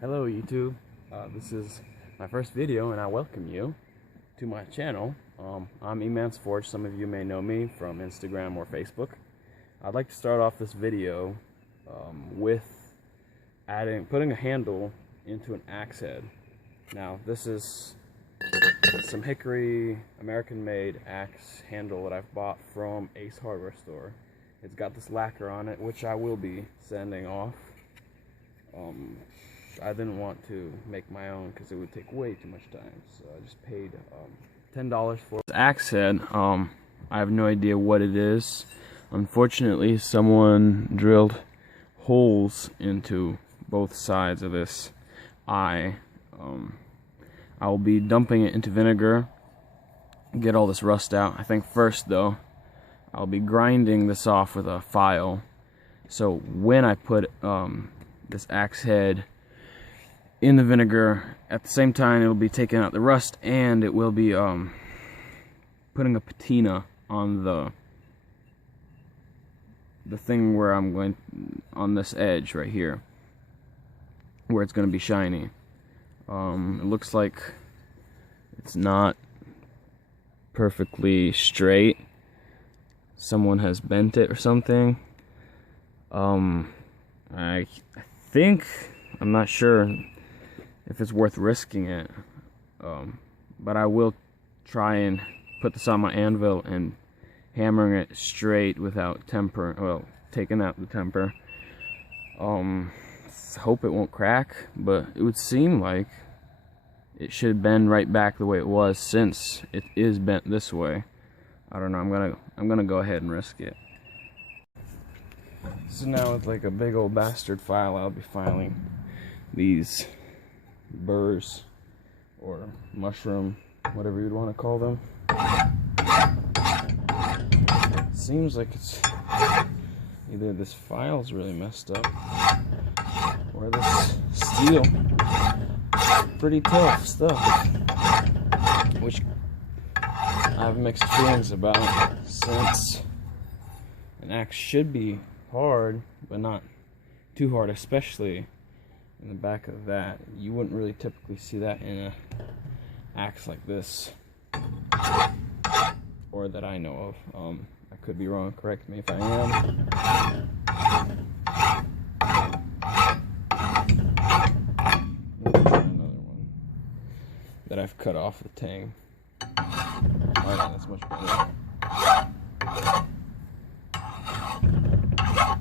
Hello YouTube, this is my first video and I welcome you to my channel. I'm Emans Forge. Some of you may know me from Instagram or Facebook. I'd like to start off this video with putting a handle into an axe head. Now this is some hickory American made axe handle that I've bought from Ace Hardware Store. It's got this lacquer on it which I will be sanding off. I didn't want to make my own because it would take way too much time, so I just paid $10 for this axe head. I have no idea what it is. Unfortunately, someone drilled holes into both sides of this eye. I'll be dumping it into vinegar, get all this rust out. I think first though, I'll be grinding this off with a file, so when I put this axe head in the vinegar, at the same time it'll be taking out the rust, and it will be putting a patina on the thing where I'm going, on this edge right here where it's going to be shiny. It looks like it's not perfectly straight. Someone has bent it or something. I think, I'm not sure if it's worth risking it, but I will try and put this on my anvil and hammering it straight without temper, well, taking out the temper. Hope it won't crack, but it would seem like it should bend right back the way it was, since it is bent this way. I don't know, I'm gonna go ahead and risk it. So now with like a big old bastard file, I'll be filing these burrs or mushroom, whatever you'd want to call them. Seems like it's either this file's really messed up or this steel. Pretty tough stuff, which I have mixed feelings about, since an axe should be hard, but not too hard, especially in the back of that. You wouldn't really typically see that in a axe like this, or that I know of. I could be wrong, correct me if I am. Another one that I've cut off the tang. Alright, that's much better.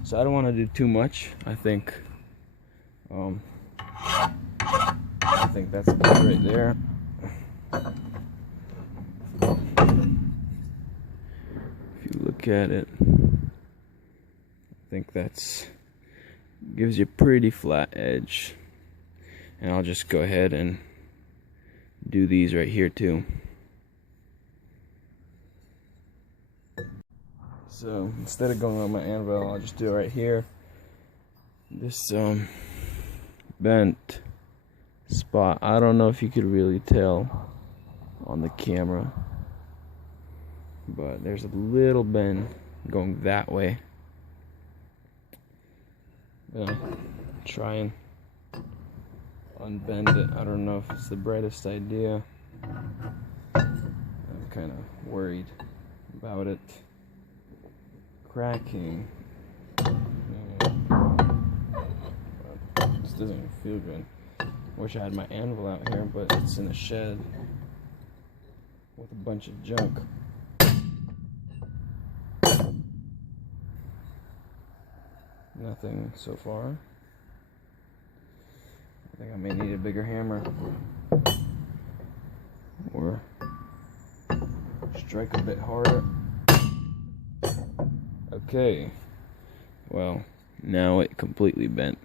So I don't want to do too much. I think that's good right there. If you look at it, I think that's gives you a pretty flat edge. And I'll just go ahead and do these right here too. So instead of going on my anvil, I'll just do it right here. This bent spot, I don't know if you could really tell on the camera, but there's a little bend going that way. Try and unbend it. I don't know if it's the brightest idea. I'm kind of worried about it cracking. This doesn't even feel good. Wish I had my anvil out here, but it's in a shed with a bunch of junk. Nothing so far. I think I may need a bigger hammer, or strike a bit harder. Okay, well, now it completely bent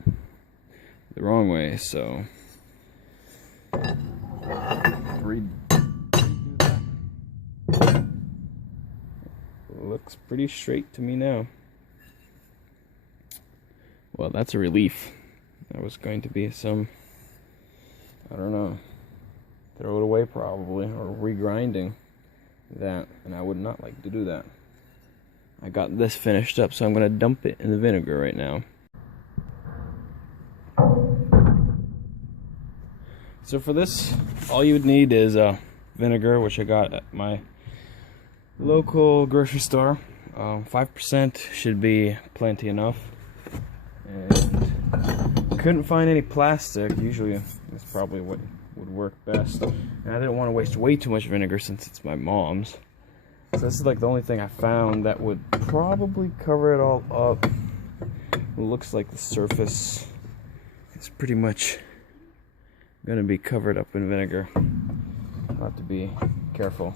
the wrong way, so redo that. Looks pretty straight to me now. Well, that's a relief. That was going to be some, I don't know, throw it away probably, or regrinding that, and I would not like to do that. I got this finished up, so I'm going to dump it in the vinegar right now. So for this, all you would need is vinegar, which I got at my local grocery store. 5% should be plenty enough. And couldn't find any plastic. Usually that's probably what would work best. And I didn't want to waste way too much vinegar since it's my mom's. So this is like the only thing I found that would probably cover it all up. It looks like the surface is pretty much gonna be covered up in vinegar. I'll have to be careful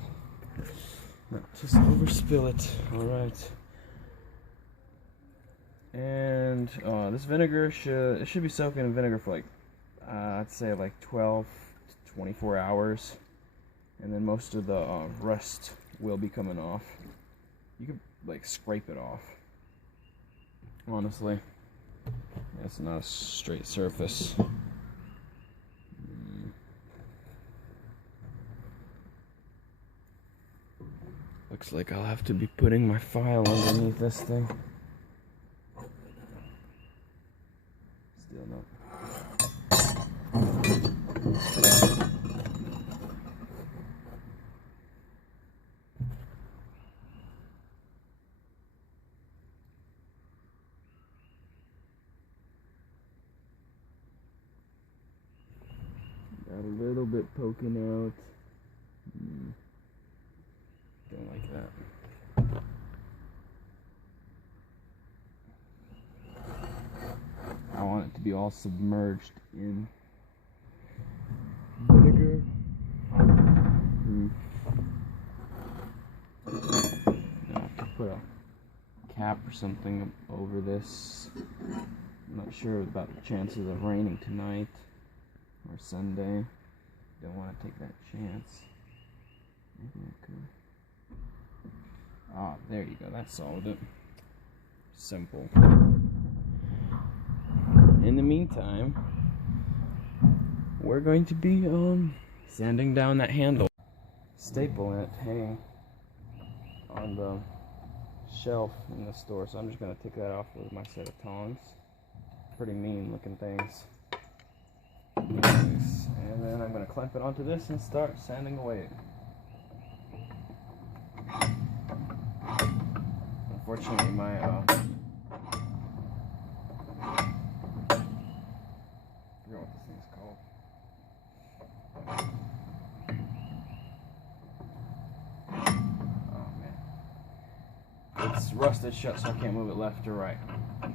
not just overspill it. Alright. And this vinegar should be soaking in vinegar for like I'd say like 12 to 24 hours, and then most of the rust will be coming off. You could like scrape it off. Honestly, it's not a straight surface. Looks like I'll have to be putting my file underneath this thing. Still not. Got a little bit poking out. Don't like that. I want it to be all submerged in vinegar. I have to put a cap or something over this. I'm not sure about the chances of raining tonight or Sunday. Don't want to take that chance. Maybe I could. Ah, there you go. That solved it. Simple. In the meantime, we're going to be sanding down that handle, stapling it, hanging on the shelf in the store. So I'm just gonna take that off with my set of tongs. Pretty mean looking things. Nice. And then I'm gonna clamp it onto this and start sanding away. Unfortunately, my I forgot what this thing's called. Oh man, it's rusted shut, so I can't move it left or right. And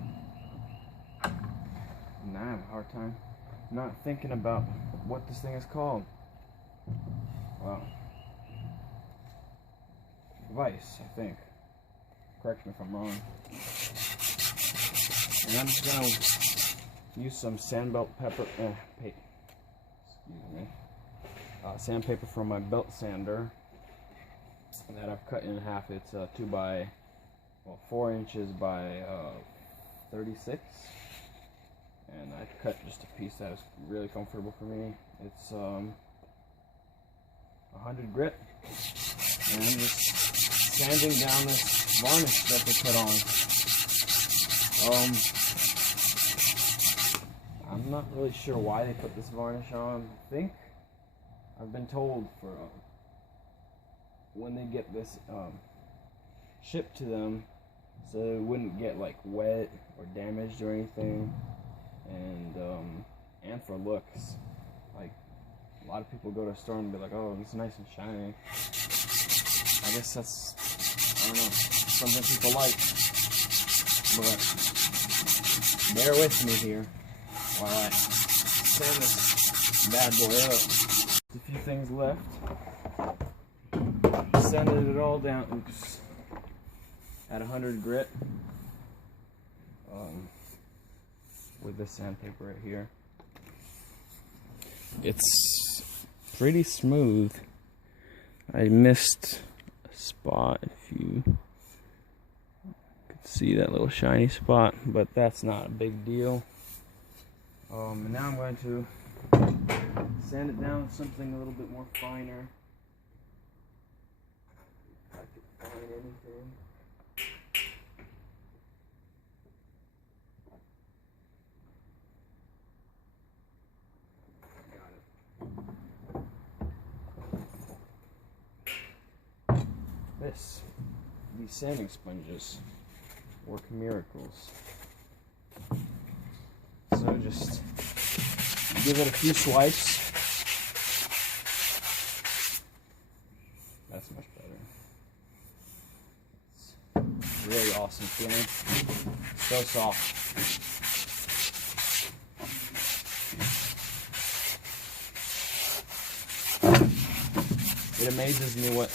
I have a hard time not thinking about what this thing is called. Wow. Vice, I think. Correct me if I'm wrong. And I'm just gonna use some sandpaper from my belt sander that I've cut in half. It's 4 inches by 36, and I cut just a piece that is really comfortable for me. It's 100 grit, and I'm just sanding down this varnish that they put on. I'm not really sure why they put this varnish on. I think I've been told for when they get this shipped to them, so it wouldn't get like wet or damaged or anything, and for looks. Like a lot of people go to a store and be like, "Oh, this is nice and shiny." I guess that's, I don't know, something people like. But bear with me here while I sand this bad boy up. A few things left. Sanded it all down. Oops. At 100 grit. With this sandpaper right here. It's pretty smooth. I missed a spot, if you could see that little shiny spot, but that's not a big deal. And now I'm going to sand it down with something a little bit more finer. If I could find anything. Got it. these sanding sponges work miracles. So just give it a few swipes. That's much better. It's really awesome feeling. So soft. It amazes me what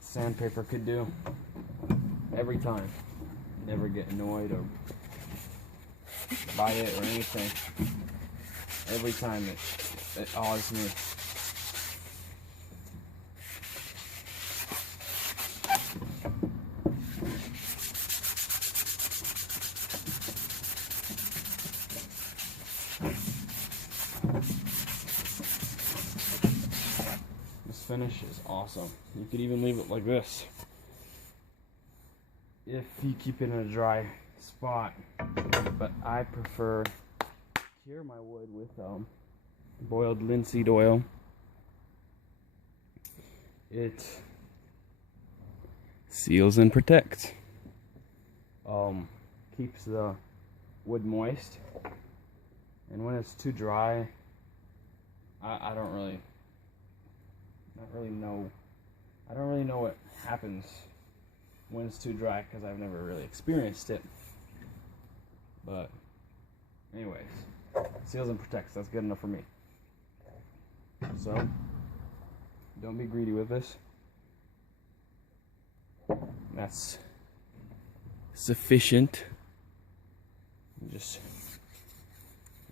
sandpaper could do. Every time. Never get annoyed or by it or anything. Every time it awes me. This finish is awesome. You could even leave it like this if you keep it in a dry spot, but I prefer to cure my wood with boiled linseed oil. It seals and protects. Keeps the wood moist, and when it's too dry, I don't really know what happens when it's too dry, because I've never really experienced it. But anyways, seals and protects, that's good enough for me. So don't be greedy with this. That's sufficient. Just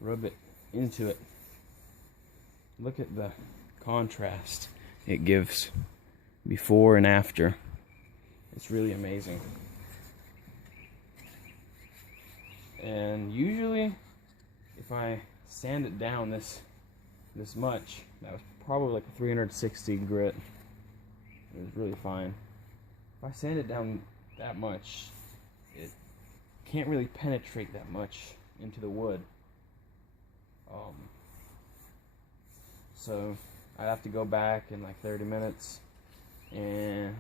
rub it into it. Look at the contrast it gives before and after. It's really amazing. And usually if I sand it down this much, that was probably like a 360 grit. It was really fine. If I sand it down that much, it can't really penetrate that much into the wood. So I'd have to go back in like 30 minutes and